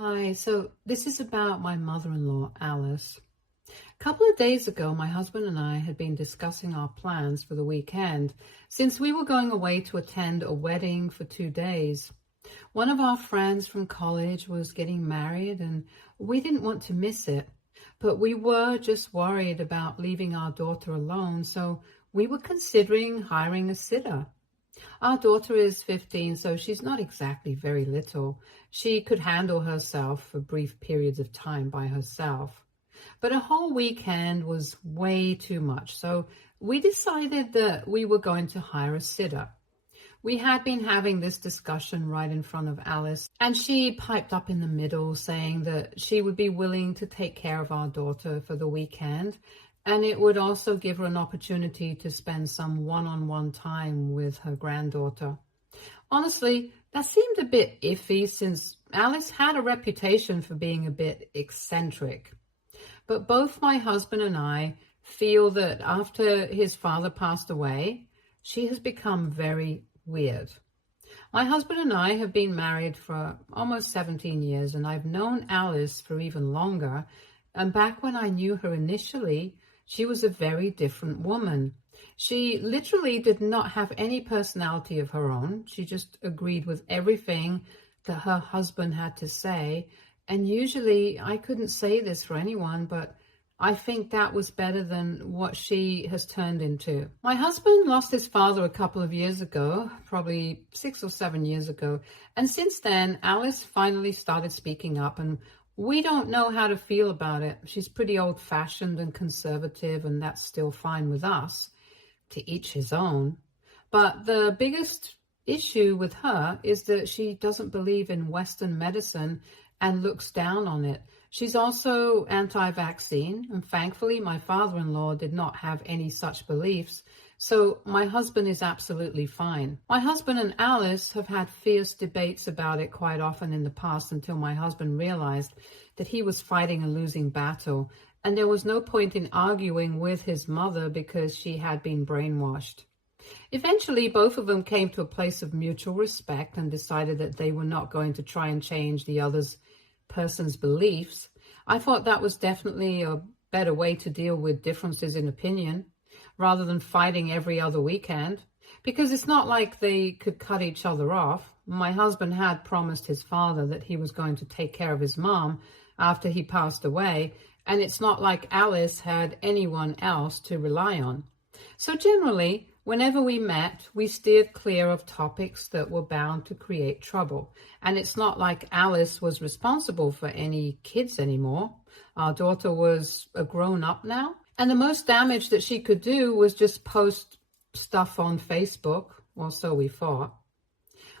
Hi, so this is about my mother-in-law, Alice. A couple of days ago, my husband and I had been discussing our plans for the weekend since we were going away to attend a wedding for 2 days. One of our friends from college was getting married and we didn't want to miss it, but we were just worried about leaving our daughter alone, so we were considering hiring a sitter. Our daughter is 15, so she's not exactly very little. She could handle herself for brief periods of time by herself. But a whole weekend was way too much, so we decided that we were going to hire a sitter. We had been having this discussion right in front of Alice, and she piped up in the middle saying that she would be willing to take care of our daughter for the weekend, and it would also give her an opportunity to spend some one-on-one time with her granddaughter. Honestly, that seemed a bit iffy since Alice had a reputation for being a bit eccentric. But both my husband and I feel that after his father passed away, she has become very weird. My husband and I have been married for almost 17 years, and I've known Alice for even longer. And back when I knew her initially, she was a very different woman. She literally did not have any personality of her own. She just agreed with everything that her husband had to say. And usually, I couldn't say this for anyone, but I think that was better than what she has turned into. My husband lost his father a couple of years ago, probably 6 or 7 years ago. And since then, Alice finally started speaking up, and we don't know how to feel about it. She's pretty old-fashioned and conservative, and that's still fine with us, to each his own. But the biggest issue with her is that she doesn't believe in Western medicine and looks down on it. She's also anti-vaccine, and thankfully my father-in-law did not have any such beliefs, so my husband is absolutely fine. My husband and Alice have had fierce debates about it quite often in the past until my husband realized that he was fighting a losing battle, and there was no point in arguing with his mother because she had been brainwashed. Eventually, both of them came to a place of mutual respect and decided that they were not going to try and change the other person's beliefs. I thought that was definitely a better way to deal with differences in opinion rather than fighting every other weekend, because it's not like they could cut each other off. My husband had promised his father that he was going to take care of his mom after he passed away, and it's not like Alice had anyone else to rely on. So generally, whenever we met, we steered clear of topics that were bound to create trouble. And it's not like Alice was responsible for any kids anymore. Our daughter was a grown-up now. And the most damage that she could do was just post stuff on Facebook, or so we thought.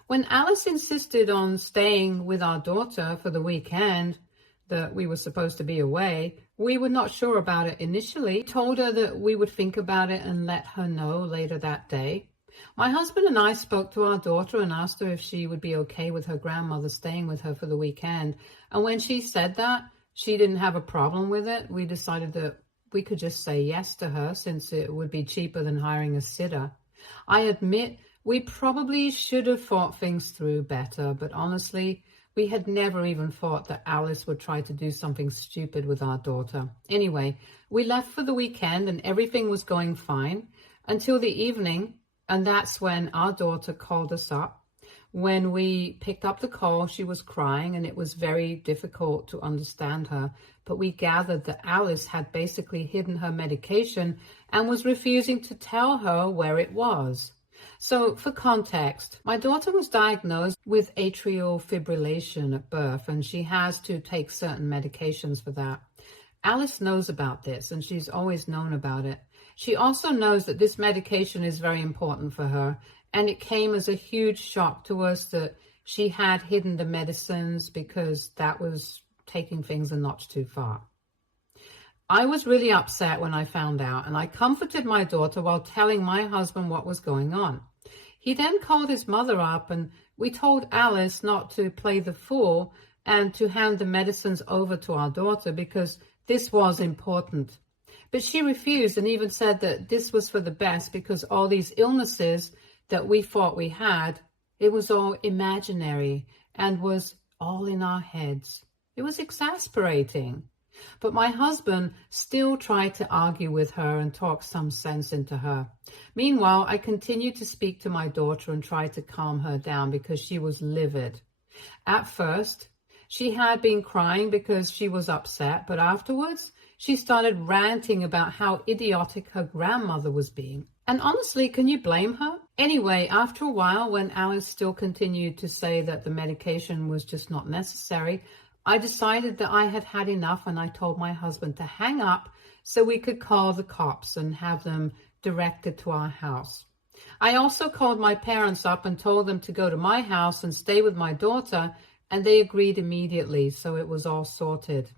When Alice insisted on staying with our daughter for the weekend that we were supposed to be away, we were not sure about it initially. We told her that we would think about it and let her know later that day. My husband and I spoke to our daughter and asked her if she would be okay with her grandmother staying with her for the weekend. And when she said that she didn't have a problem with it, we decided that we could just say yes to her since it would be cheaper than hiring a sitter. I admit we probably should have thought things through better, but honestly, we had never even thought that Alice would try to do something stupid with our daughter. Anyway, we left for the weekend and everything was going fine until the evening, and that's when our daughter called us up. When we picked up the call, she was crying and it was very difficult to understand her, but we gathered that Alice had basically hidden her medication and was refusing to tell her where it was. So for context, my daughter was diagnosed with atrial fibrillation at birth, and she has to take certain medications for that. Alice knows about this, and she's always known about it. She also knows that this medication is very important for her, and it came as a huge shock to us that she had hidden the medicines because that was taking things a notch too far. I was really upset when I found out, and I comforted my daughter while telling my husband what was going on. He then called his mother up, and we told Alice not to play the fool and to hand the medicines over to our daughter because this was important. But she refused and even said that this was for the best because all these illnesses that we thought we had, it was all imaginary and was all in our heads. It was exasperating. But my husband still tried to argue with her and talk some sense into her. Meanwhile, I continued to speak to my daughter and try to calm her down because she was livid. At first, she had been crying because she was upset, but afterwards, she started ranting about how idiotic her grandmother was being. And honestly, can you blame her? Anyway, after a while, when Alice still continued to say that the medication was just not necessary, I decided that I had had enough, and I told my husband to hang up so we could call the cops and have them directed to our house. I also called my parents up and told them to go to my house and stay with my daughter, and they agreed immediately, so it was all sorted.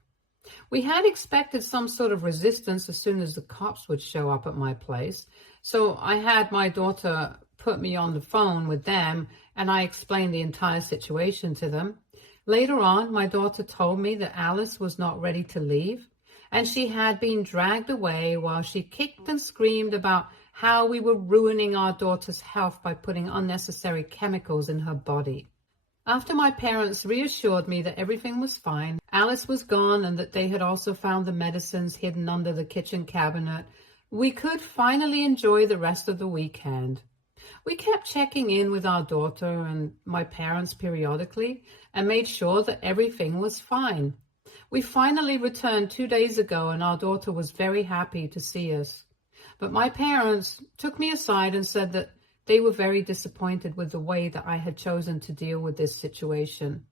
We had expected some sort of resistance as soon as the cops would show up at my place, so I had my daughter put me on the phone with them, and I explained the entire situation to them. Later on, my daughter told me that Alice was not ready to leave, and she had been dragged away while she kicked and screamed about how we were ruining our daughter's health by putting unnecessary chemicals in her body. After my parents reassured me that everything was fine, Alice was gone, and that they had also found the medicines hidden under the kitchen cabinet, we could finally enjoy the rest of the weekend. We kept checking in with our daughter and my parents periodically and made sure that everything was fine. We finally returned 2 days ago, and our daughter was very happy to see us. But my parents took me aside and said that they were very disappointed with the way that I had chosen to deal with this situation.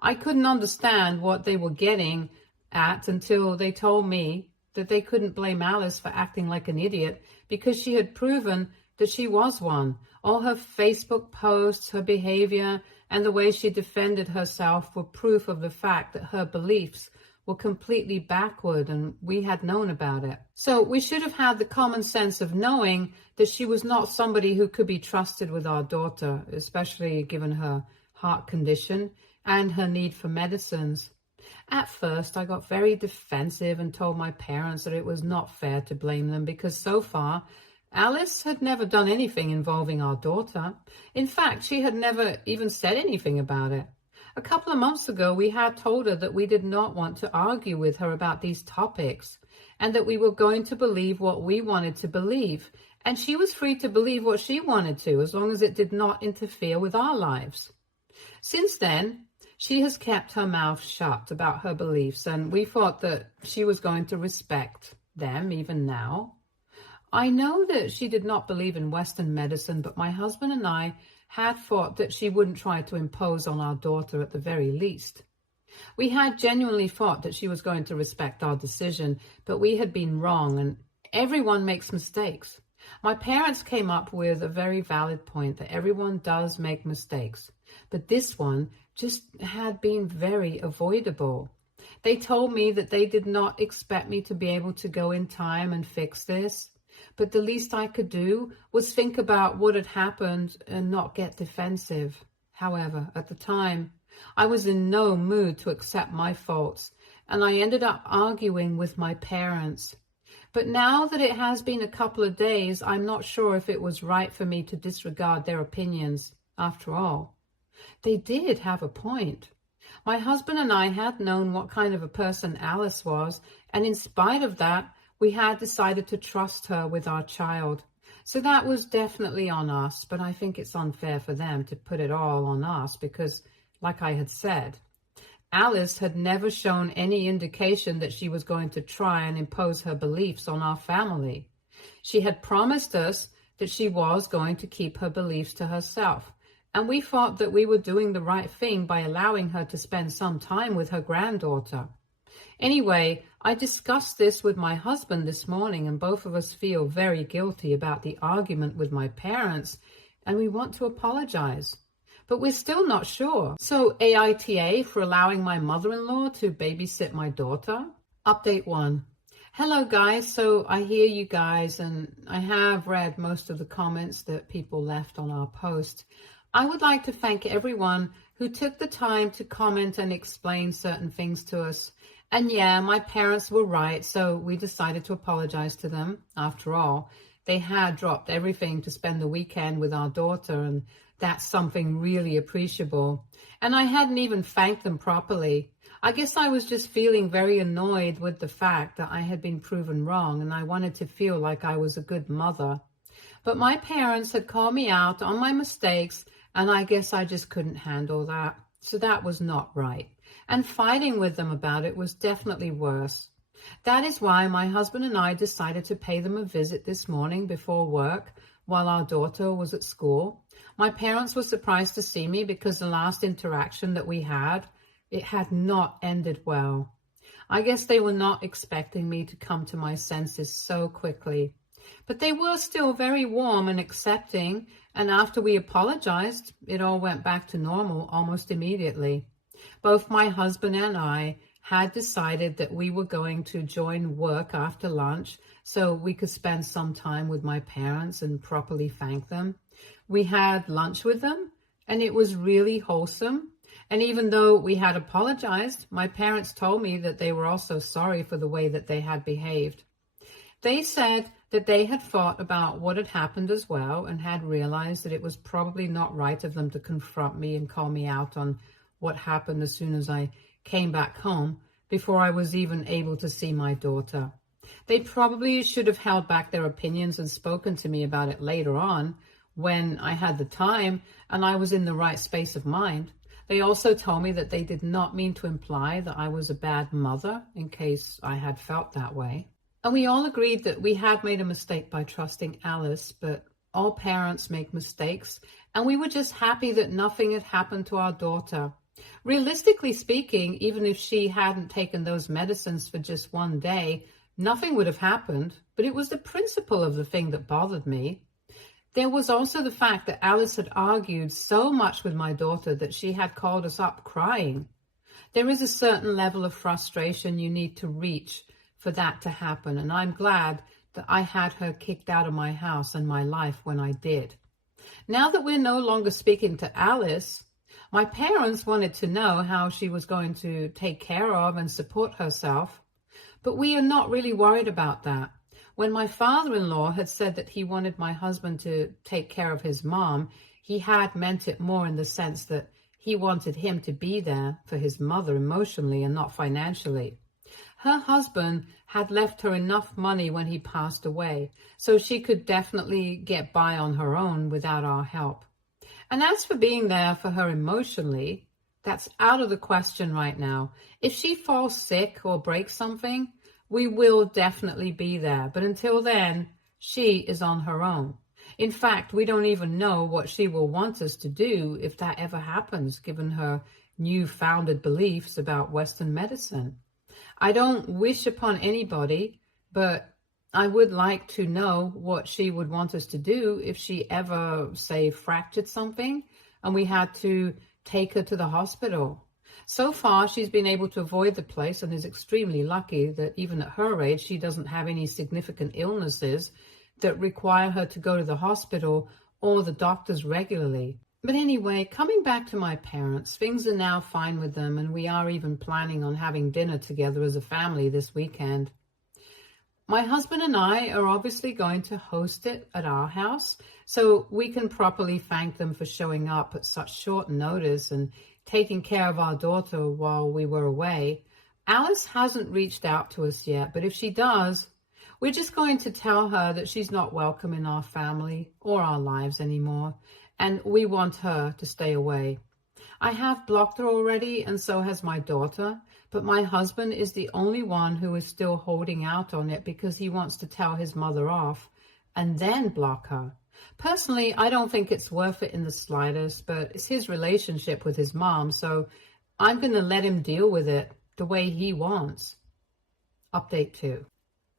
I couldn't understand what they were getting at until they told me that they couldn't blame Alice for acting like an idiot because she had proven that she was one. All her Facebook posts, her behavior, and the way she defended herself were proof of the fact that her beliefs were completely backward, and we had known about it. So we should have had the common sense of knowing that she was not somebody who could be trusted with our daughter, especially given her heart condition and her need for medicines. At first, I got very defensive and told my parents that it was not fair to blame them because so far, Alice had never done anything involving our daughter. In fact, she had never even said anything about it. A couple of months ago, we had told her that we did not want to argue with her about these topics and that we were going to believe what we wanted to believe. And she was free to believe what she wanted to, as long as it did not interfere with our lives. Since then, she has kept her mouth shut about her beliefs, and we thought that she was going to respect them even now. I know that she did not believe in Western medicine, but my husband and I had thought that she wouldn't try to impose on our daughter at the very least. We had genuinely thought that she was going to respect our decision, but we had been wrong, and everyone makes mistakes. My parents came up with a very valid point that everyone does make mistakes, but this one just had been very avoidable. They told me that they did not expect me to be able to go in time and fix this, but the least I could do was think about what had happened and not get defensive. However, at the time, I was in no mood to accept my faults, and I ended up arguing with my parents. But now that it has been a couple of days, I'm not sure if it was right for me to disregard their opinions. After all, they did have a point. My husband and I had known what kind of a person Alice was, and in spite of that, we had decided to trust her with our child. So that was definitely on us, but I think it's unfair for them to put it all on us because, like I had said, Alice had never shown any indication that she was going to try and impose her beliefs on our family. She had promised us that she was going to keep her beliefs to herself, and we thought that we were doing the right thing by allowing her to spend some time with her granddaughter. Anyway, I discussed this with my husband this morning, and both of us feel very guilty about the argument with my parents, and we want to apologize. But we're still not sure. So AITA for allowing my mother-in-law to babysit my daughter. Update 1. Hello guys, so I hear you guys, and I have read most of the comments that people left on our post. I would like to thank everyone who took the time to comment and explain certain things to us. And yeah, my parents were right, so we decided to apologize to them. After all, they had dropped everything to spend the weekend with our daughter, and That's something really appreciable. And I hadn't even thanked them properly. I guess I was just feeling very annoyed with the fact that I had been proven wrong, and I wanted to feel like I was a good mother. But my parents had called me out on my mistakes, and I guess I just couldn't handle that. So that was not right. And fighting with them about it was definitely worse. That is why my husband and I decided to pay them a visit this morning before work while our daughter was at school. My parents were surprised to see me because the last interaction that we had, it had not ended well. I guess they were not expecting me to come to my senses so quickly. But they were still very warm and accepting, and after we apologized, it all went back to normal almost immediately. Both my husband and I had decided that we were going to join work after lunch so we could spend some time with my parents and properly thank them. We had lunch with them, and it was really wholesome. And even though we had apologized, my parents told me that they were also sorry for the way that they had behaved. They said that they had thought about what had happened as well and had realized that it was probably not right of them to confront me and call me out on what happened as soon as I came back home before I was even able to see my daughter. They probably should have held back their opinions and spoken to me about it later on when I had the time and I was in the right space of mind. They also told me that they did not mean to imply that I was a bad mother in case I had felt that way. And we all agreed that we had made a mistake by trusting Alice, but all parents make mistakes, and we were just happy that nothing had happened to our daughter. Realistically speaking, even if she hadn't taken those medicines for just one day, nothing would have happened, but it was the principle of the thing that bothered me. There was also the fact that Alice had argued so much with my daughter that she had called us up crying. There is a certain level of frustration you need to reach for that to happen, and I'm glad that I had her kicked out of my house and my life when I did. Now that we're no longer speaking to Alice, my parents wanted to know how she was going to take care of and support herself, but we are not really worried about that. When my father-in-law had said that he wanted my husband to take care of his mom, he had meant it more in the sense that he wanted him to be there for his mother emotionally and not financially. Her husband had left her enough money when he passed away, so she could definitely get by on her own without our help. And as for being there for her emotionally, that's out of the question right now. If she falls sick or breaks something, we will definitely be there. But until then, she is on her own. In fact, we don't even know what she will want us to do if that ever happens, given her new-founded beliefs about Western medicine. I don't wish upon anybody, but I would like to know what she would want us to do if she ever, say, fractured something and we had to take her to the hospital. So far, she's been able to avoid the place and is extremely lucky that even at her age, she doesn't have any significant illnesses that require her to go to the hospital or the doctors regularly. But anyway, coming back to my parents, things are now fine with them, and we are even planning on having dinner together as a family this weekend. My husband and I are obviously going to host it at our house, so we can properly thank them for showing up at such short notice and taking care of our daughter while we were away. Alice hasn't reached out to us yet, but if she does, we're just going to tell her that she's not welcome in our family or our lives anymore, and we want her to stay away. I have blocked her already, and so has my daughter, but my husband is the only one who is still holding out on it because he wants to tell his mother off and then block her. Personally, I don't think it's worth it in the slightest, but it's his relationship with his mom, so I'm going to let him deal with it the way he wants. Update 2.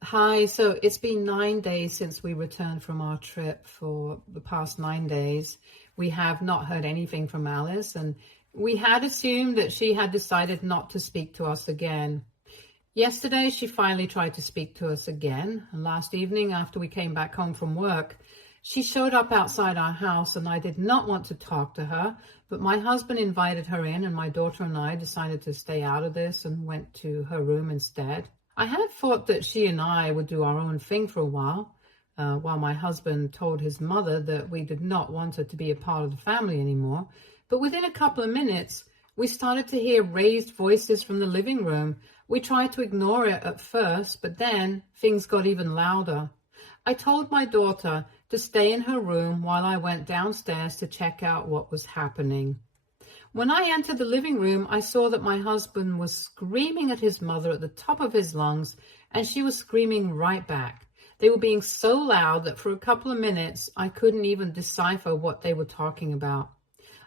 Hi, so it's been 9 days since we returned from our trip. For the past 9 days, we have not heard anything from Alice, and we had assumed that she had decided not to speak to us again. Yesterday, she finally tried to speak to us again, and last evening, after we came back home from work, she showed up outside our house, and I did not want to talk to her, but my husband invited her in, and my daughter and I decided to stay out of this and went to her room instead. I had thought that she and I would do our own thing for a while, while my husband told his mother that we did not want her to be a part of the family anymore. But within a couple of minutes, we started to hear raised voices from the living room. We tried to ignore it at first, but then things got even louder. I told my daughter to stay in her room while I went downstairs to check out what was happening. When I entered the living room, I saw that my husband was screaming at his mother at the top of his lungs, and she was screaming right back. They were being so loud that for a couple of minutes, I couldn't even decipher what they were talking about.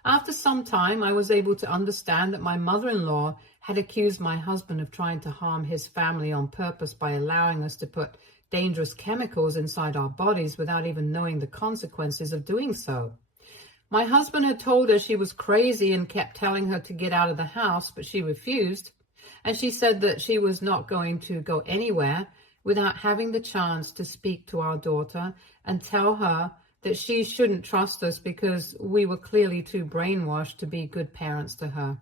After some time, I was able to understand that my mother-in-law had accused my husband of trying to harm his family on purpose by allowing us to put dangerous chemicals inside our bodies without even knowing the consequences of doing so. My husband had told her she was crazy and kept telling her to get out of the house, but she refused. And she said that she was not going to go anywhere without having the chance to speak to our daughter and tell her that she shouldn't trust us because we were clearly too brainwashed to be good parents to her.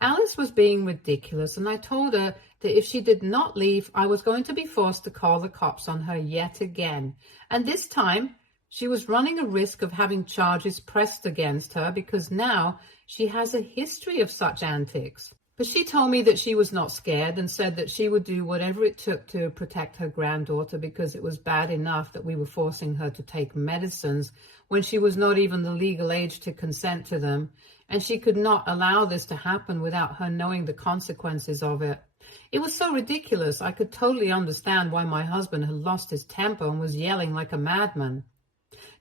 Alice was being ridiculous, and I told her that if she did not leave, I was going to be forced to call the cops on her yet again. And this time, she was running a risk of having charges pressed against her because now she has a history of such antics. But she told me that she was not scared and said that she would do whatever it took to protect her granddaughter because it was bad enough that we were forcing her to take medicines when she was not even the legal age to consent to them, and she could not allow this to happen without her knowing the consequences of it. It was so ridiculous. I could totally understand why my husband had lost his temper and was yelling like a madman.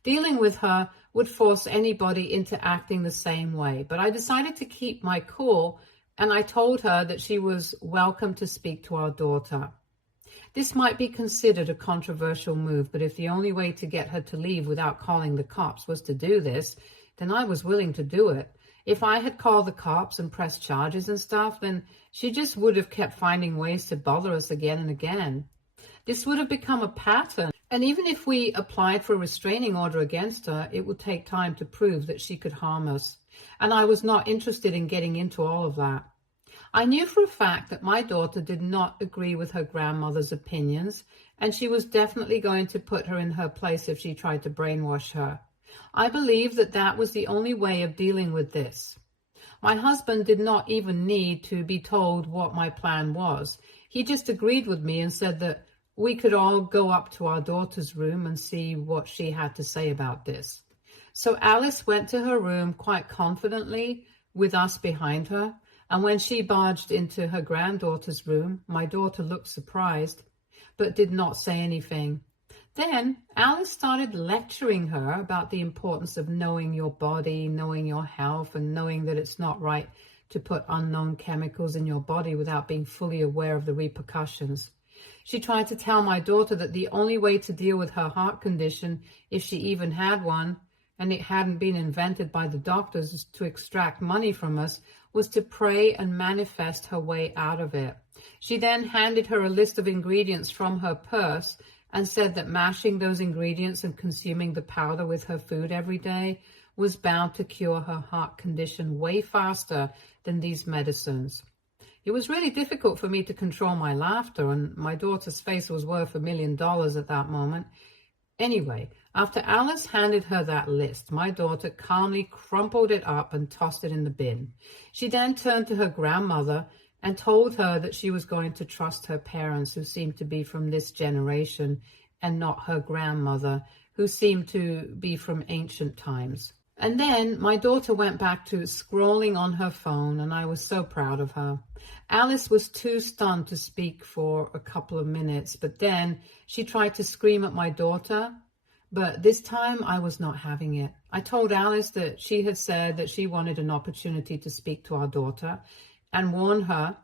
Dealing with her would force anybody into acting the same way, but I decided to keep my cool, and I told her that she was welcome to speak to our daughter. This might be considered a controversial move, but if the only way to get her to leave without calling the cops was to do this, then I was willing to do it. If I had called the cops and pressed charges and stuff, then she just would have kept finding ways to bother us again and again. This would have become a pattern. And even if we applied for a restraining order against her, it would take time to prove that she could harm us. And I was not interested in getting into all of that. I knew for a fact that my daughter did not agree with her grandmother's opinions, and she was definitely going to put her in her place if she tried to brainwash her. I believed that that was the only way of dealing with this. My husband did not even need to be told what my plan was. He just agreed with me and said that we could all go up to our daughter's room and see what she had to say about this. So Alice went to her room quite confidently with us behind her, and when she barged into her granddaughter's room, my daughter looked surprised, but did not say anything. Then Alice started lecturing her about the importance of knowing your body, knowing your health, and knowing that it's not right to put unknown chemicals in your body without being fully aware of the repercussions. She tried to tell my daughter that the only way to deal with her heart condition, if she even had one, and it hadn't been invented by the doctors to extract money from us, was to pray and manifest her way out of it. She then handed her a list of ingredients from her purse and said that mashing those ingredients and consuming the powder with her food every day was bound to cure her heart condition way faster than these medicines. It was really difficult for me to control my laughter, and my daughter's face was worth $1 million at that moment. Anyway, after Alice handed her that list, my daughter calmly crumpled it up and tossed it in the bin. She then turned to her grandmother and told her that she was going to trust her parents, who seemed to be from this generation, and not her grandmother, who seemed to be from ancient times. And then my daughter went back to scrolling on her phone, and I was so proud of her. Alice was too stunned to speak for a couple of minutes, but then she tried to scream at my daughter, but this time I was not having it. I told Alice that she had said that she wanted an opportunity to speak to our daughter and warn her,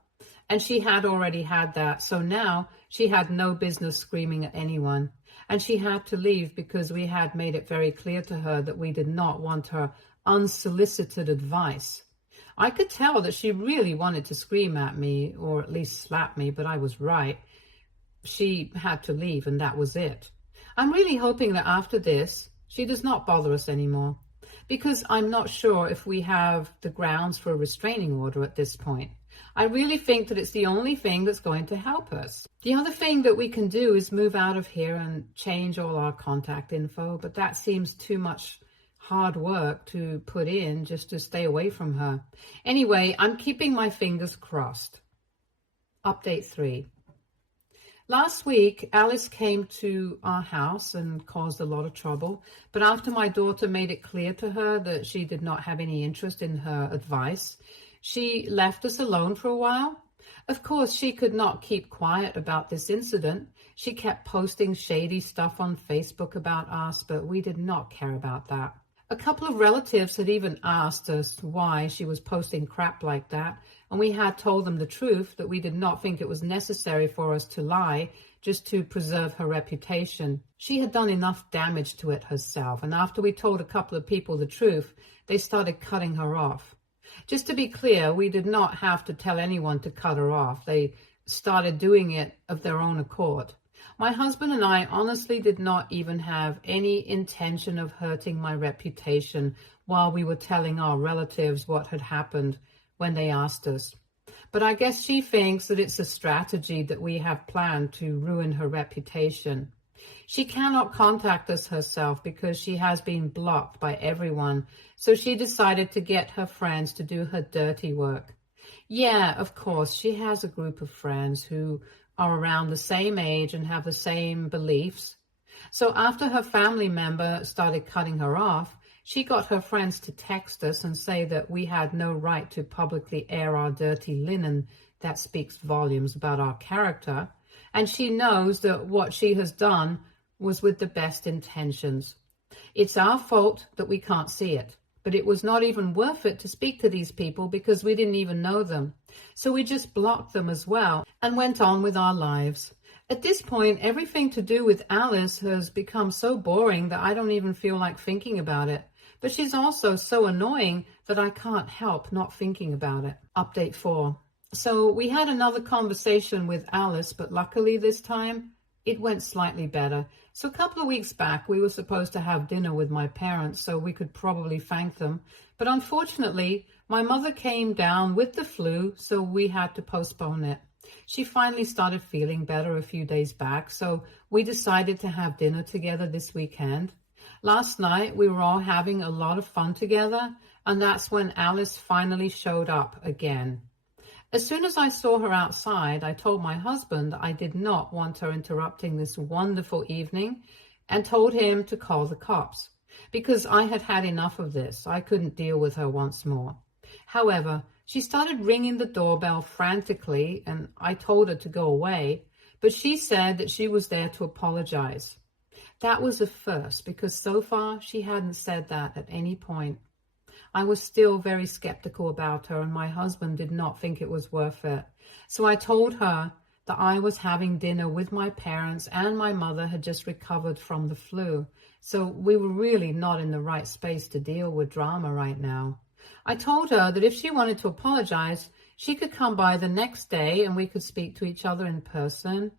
and she had already had that, so now she had no business screaming at anyone. And she had to leave because we had made it very clear to her that we did not want her unsolicited advice. I could tell that she really wanted to scream at me, or at least slap me, but I was right. She had to leave, and that was it. I'm really hoping that after this, she does not bother us anymore, because I'm not sure if we have the grounds for a restraining order at this point. I really think that it's the only thing that's going to help us. The other thing that we can do is move out of here and change all our contact info, but that seems too much hard work to put in just to stay away from her. Anyway, I'm keeping my fingers crossed. Update 3. Last week, Alice came to our house and caused a lot of trouble, but after my daughter made it clear to her that she did not have any interest in her advice, she left us alone for a while. Of course, she could not keep quiet about this incident. She kept posting shady stuff on Facebook about us, but we did not care about that. A couple of relatives had even asked us why she was posting crap like that, and we had told them the truth, that we did not think it was necessary for us to lie just to preserve her reputation. She had done enough damage to it herself, and after we told a couple of people the truth, they started cutting her off. Just to be clear, we did not have to tell anyone to cut her off. They started doing it of their own accord. My husband and I honestly did not even have any intention of hurting my reputation while we were telling our relatives what had happened when they asked us. But I guess she thinks that it's a strategy that we have planned to ruin her reputation. She cannot contact us herself because she has been blocked by everyone, so she decided to get her friends to do her dirty work. Yeah, of course, she has a group of friends who are around the same age and have the same beliefs. So after her family member started cutting her off, she got her friends to text us and say that we had no right to publicly air our dirty linen. That speaks volumes about our character. And she knows that what she has done was with the best intentions. It's our fault that we can't see it. But it was not even worth it to speak to these people because we didn't even know them. So we just blocked them as well and went on with our lives. At this point, everything to do with Alice has become so boring that I don't even feel like thinking about it. But she's also so annoying that I can't help not thinking about it. Update 4. So we had another conversation with Alice, but luckily this time it went slightly better. So a couple of weeks back, we were supposed to have dinner with my parents so we could probably thank them. But unfortunately, my mother came down with the flu, so we had to postpone it. She finally started feeling better a few days back, so we decided to have dinner together this weekend. Last night, we were all having a lot of fun together, and that's when Alice finally showed up again. As soon as I saw her outside, I told my husband I did not want her interrupting this wonderful evening and told him to call the cops because I had had enough of this. I couldn't deal with her once more. However, she started ringing the doorbell frantically and I told her to go away, but she said that she was there to apologize. That was a first because so far she hadn't said that at any point. I was still very skeptical about her and my husband did not think it was worth it. So I told her that I was having dinner with my parents and my mother had just recovered from the flu. So we were really not in the right space to deal with drama right now. I told her that if she wanted to apologize, she could come by the next day and we could speak to each other in person.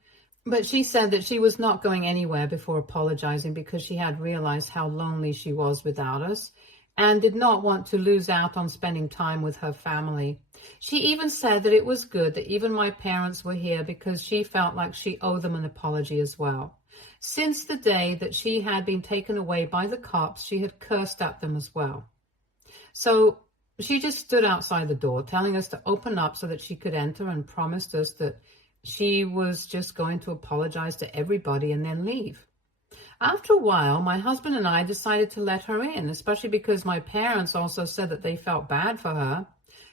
But she said that she was not going anywhere before apologizing because she had realized how lonely she was without us and did not want to lose out on spending time with her family. She even said that it was good that even my parents were here because she felt like she owed them an apology as well. Since the day that she had been taken away by the cops, she had cursed at them as well. So she just stood outside the door telling us to open up so that she could enter and promised us that she was just going to apologize to everybody and then leave. After a while, my husband and I decided to let her in, especially because my parents also said that they felt bad for her,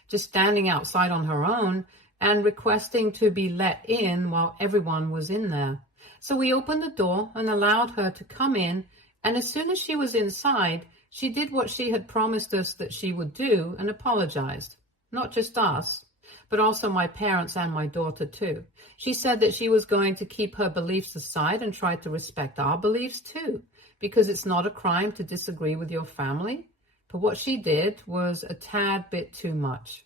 just standing outside on her own and requesting to be let in while everyone was in there. So we opened the door and allowed her to come in, and as soon as she was inside, she did what she had promised us that she would do and apologized. Not just us, but also my parents and my daughter too. She said that she was going to keep her beliefs aside and try to respect our beliefs too, because it's not a crime to disagree with your family. But what she did was a tad bit too much.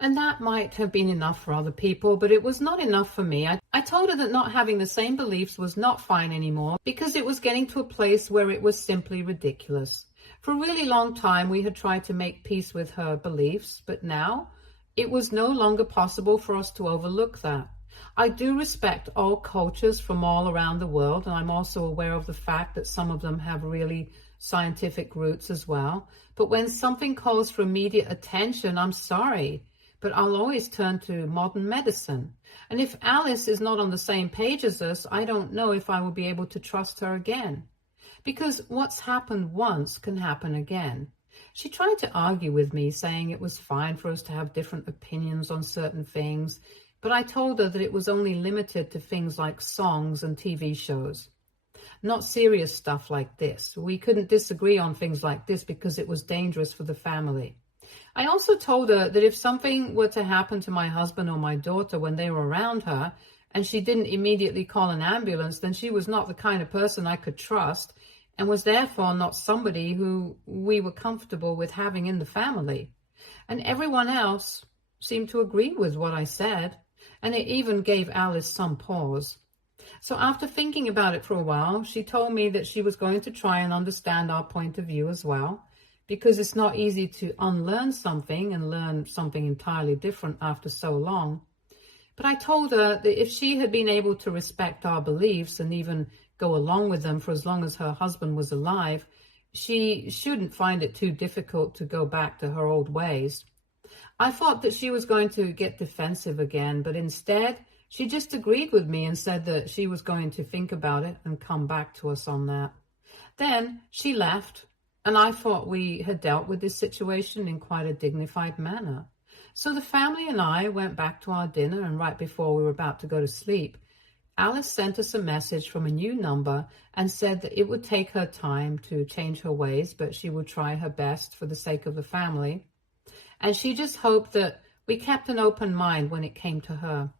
And that might have been enough for other people, but it was not enough for me. I told her that not having the same beliefs was not fine anymore because it was getting to a place where it was simply ridiculous. For a really long time, we had tried to make peace with her beliefs, but now It was no longer possible for us to overlook that. I do respect all cultures from all around the world, and I'm also aware of the fact that some of them have really scientific roots as well. But when something calls for immediate attention, I'm sorry, but I'll always turn to modern medicine. And if Alice is not on the same page as us, I don't know if I will be able to trust her again. Because what's happened once can happen again. She tried to argue with me, saying it was fine for us to have different opinions on certain things, but I told her that it was only limited to things like songs and TV shows. Not serious stuff like this. We couldn't disagree on things like this because it was dangerous for the family. I also told her that if something were to happen to my husband or my daughter when they were around her, and she didn't immediately call an ambulance, then she was not the kind of person I could trust, and was therefore not somebody who we were comfortable with having in the family. And everyone else seemed to agree with what I said, and it even gave Alice some pause. So after thinking about it for a while, she told me that she was going to try and understand our point of view as well, because it's not easy to unlearn something and learn something entirely different after so long. But I told her that if she had been able to respect our beliefs and even go along with them for as long as her husband was alive, she shouldn't find it too difficult to go back to her old ways. I thought that she was going to get defensive again, but instead, she just agreed with me and said that she was going to think about it and come back to us on that. Then she left, and I thought we had dealt with this situation in quite a dignified manner. So the family and I went back to our dinner, and right before we were about to go to sleep, Alice sent us a message from a new number and said that it would take her time to change her ways, but she would try her best for the sake of the family. And she just hoped that we kept an open mind when it came to her.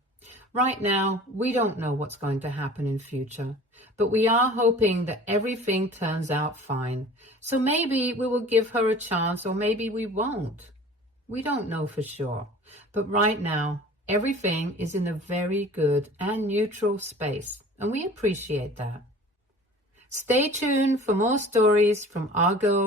Right now, we don't know what's going to happen in future, but we are hoping that everything turns out fine. So maybe we will give her a chance, or maybe we won't. We don't know for sure. But right now, everything is in a very good and neutral space, and we appreciate that. Stay tuned for more stories from Argo